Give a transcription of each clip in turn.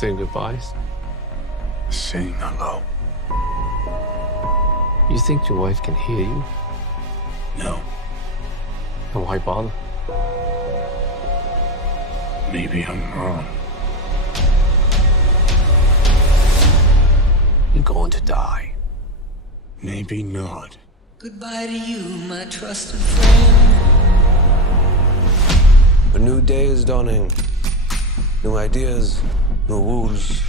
saying goodbyes? Saying hello. You think your wife can hear you? No. Then why bother? Maybe I'm wrong. You're going to die. Maybe not. Goodbye to you, my trusted friend. A new day is dawning. New ideas, new rules,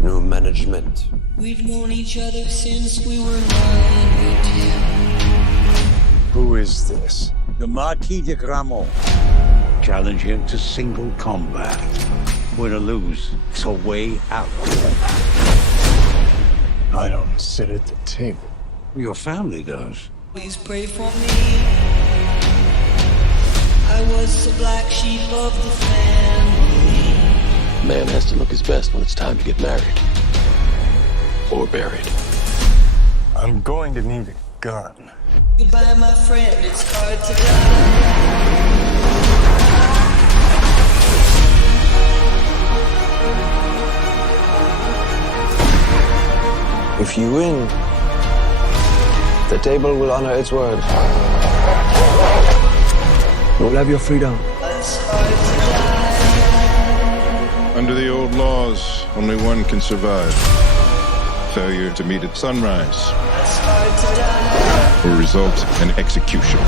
new management. We've known each other since we were 9 or 10. Who is this? The Marquis de Gramont. Challenge him to single combat. Win or lose, it's a way out. I don't sit at the table. Your family does. Please pray for me. I was the black sheep of the family. Man has to look his best when it's time to get married. Or buried. I'm going to need a gun. Goodbye, my friend, it's hard to die. If you win, the table will honor its word. You'll have your freedom. It's hard to die. Under the old laws, only one can survive. Failure to meet at sunrise It's hard to die. will result in execution.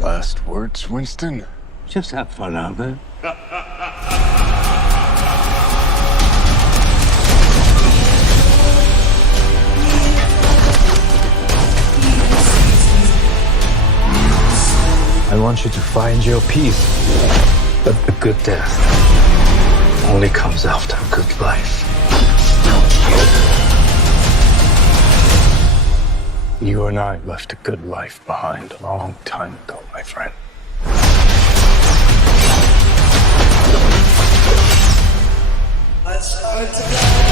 Last words, Winston? Just have fun out there. I want you to find your peace. But the good death only comes after a good life. You and I left a good life behind a long time ago, my friend. It's hard to die.